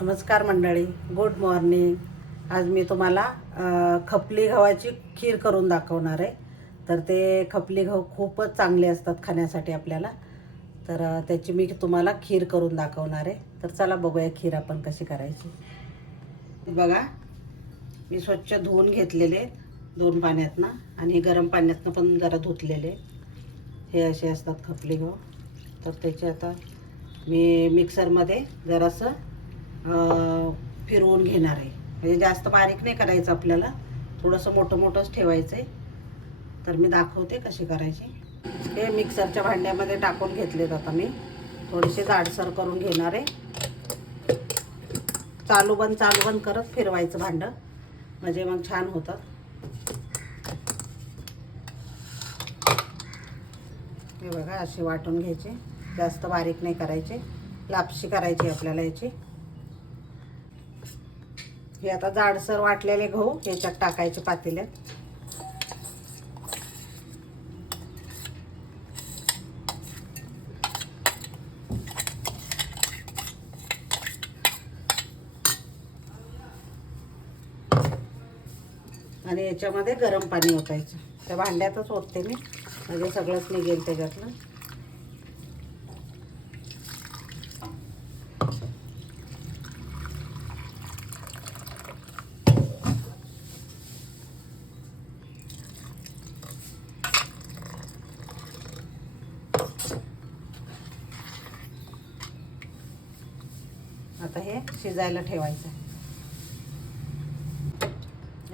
नमस्कार मंडळी. Good morning आज मी तुम्हाला खपली गव्हाची खीर करून दाखवणार आहे. तर ते खपली गहू खूपच चांगले असतात खाण्यासाठी आपल्याला. तर त्याची मी तुम्हाला खीर करून दाखवणार आहे. तर चला बघूया खीर आपण कशी करायची. बघा मी स्वच्छ धुवून घेतलेले दोन पाण्यातनं आणि गरम पाण्यातनं पण जरा धुतलेले हे असे असतात खपली गहू. तर त्याचे आता मी मिक्सरमध्ये जरासं फिरवून घेणार आहे. म्हणजे जास्त बारीक नाही करायचं आपल्याला. थोडंसं मोठं मोठंच ठेवायचं आहे तर मी दाखवते कशी करायची. हे मिक्सरच्या भांड्यामध्ये टाकून घेतलेत आता मी. थोडेसे जाडसर करून घेणार आहे. चालू बंद चालू बंद करत फिरवायचं भांडं. म्हणजे मग छान होतं. हे बघा असे वाटून घ्यायचे. जास्त बारीक नाही करायचे. लापशी करायची आपल्याला याची. हे आता जाडसर वाटलेले गहू ह्याच्यात टाकायचे पातेल्यात. आणि याच्यामध्ये गरम पाणी ओतायचं. त्या भांड्यातच ओतते मी. म्हणजे सगळंच निघेल त्याच्यातलं. आता हे शिजायला ठेवायचं आहे.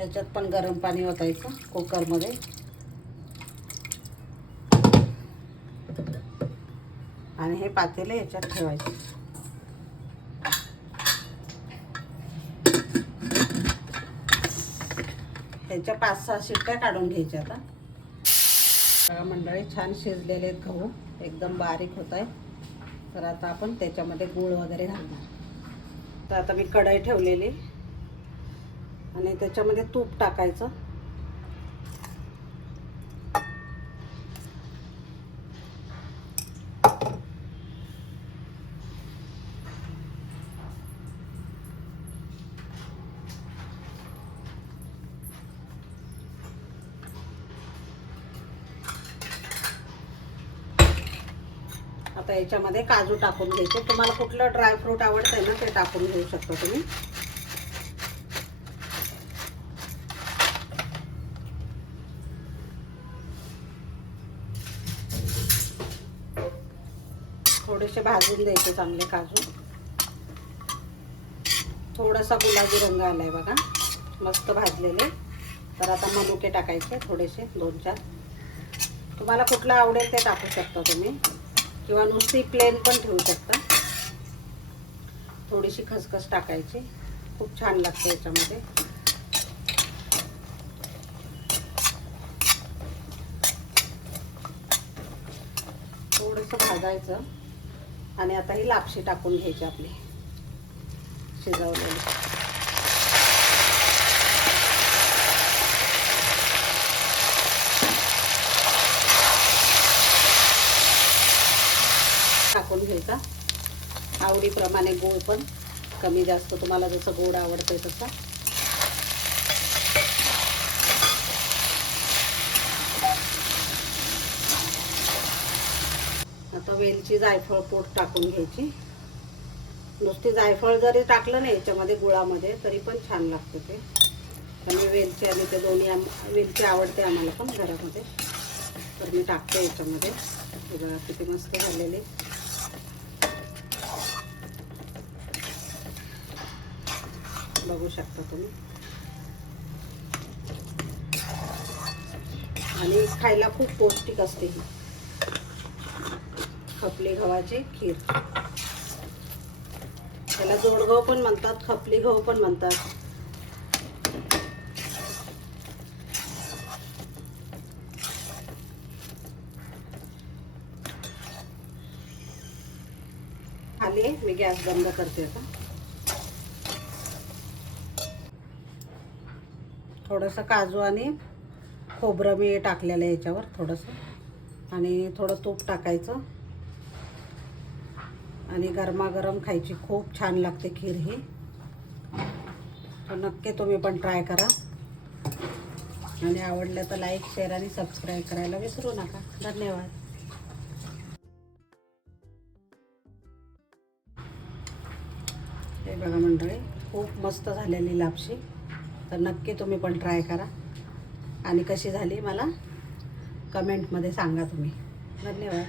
याच्यात पण गरम पाणी ओतायचं कुकरमध्ये. आणि हे पातेले याच्यात ठेवायचे. ह्याच्या पाच सहा शिट्ट्या काढून घ्यायच्या आता. मंडळी छान शिजलेले आहेत गहू. एकदम बारीक होत आहे तर आता आपण त्याच्यामध्ये गूळ वगैरे घालणार. तर आता मी कढई ठेवलेली. आणि त्याच्यामध्ये तूप टाकायचं. आता याच्यामध्ये काजू टाकून घ्यायचे. तुम्हाला कुठलं ड्रायफ्रूट आवडतंय ना ते टाकून घेऊ शकता तुम्ही. थोडेसे भाजून द्यायचे चांगले काजू. थोडासा गुलाबी रंग आलाय बघा. मस्त भाजलेले. तर आता मनुके टाकायचे थोडेसे दोन चार तुम्हाला कुठलं आवडेल ते टाकू शकता तुम्ही. किंवा नुसती प्लेन पण ठेवू शकता. थोडीशी खसखस टाकायची. खूप छान लागते याच्यामध्ये. थोडंसं भाजायचं. आणि आता ही लापशी टाकून घ्यायची आपली. शिजवलेली टाकून घ्यायचा आवडीप्रमाणे गोड पण कमी जास्त तुम्हाला जसं गोड आवडतंय तसं. आता वेलची जायफळ पोट टाकून घ्यायची. नुसती जायफळ जरी टाकलं नाही याच्यामध्ये गुळामध्ये तरी पण छान लागतं ते. आणि वेलची आणि ते दोन्ही आम वेलची आवडते आम्हाला पण घरामध्ये. तर मी टाकते याच्यामध्ये. किती मस्त झालेली. बघू शकता तुम्ही. आणि खायला खूप पौष्टिक असते ही. खपली गव्हाचे खीर. त्याला जोडगव पण म्हणतात खपली गहू पण म्हणतात. खाली आहे. मी गॅस बंद करते आता. थोडंसं काजू आणि खोबरं मी टाकलेलं आहे याच्यावर थोडंसं. आणि थोडं तूप टाकायचं. आणि गरमागरम खायची खूप छान लागते खीर ही. तर नक्की तुम्ही पण ट्राय करा. आणि आवडलं तर लाईक शेअर आणि सबस्क्राईब करायला विसरू नका. धन्यवाद. हे बघा मंडळी खूप मस्त झालेली लापशी. तर नक्की तुम्ही पण ट्राय करा. आणि कशी झाली मला? कमेंटमध्ये सांगा तुम्ही. धन्यवाद.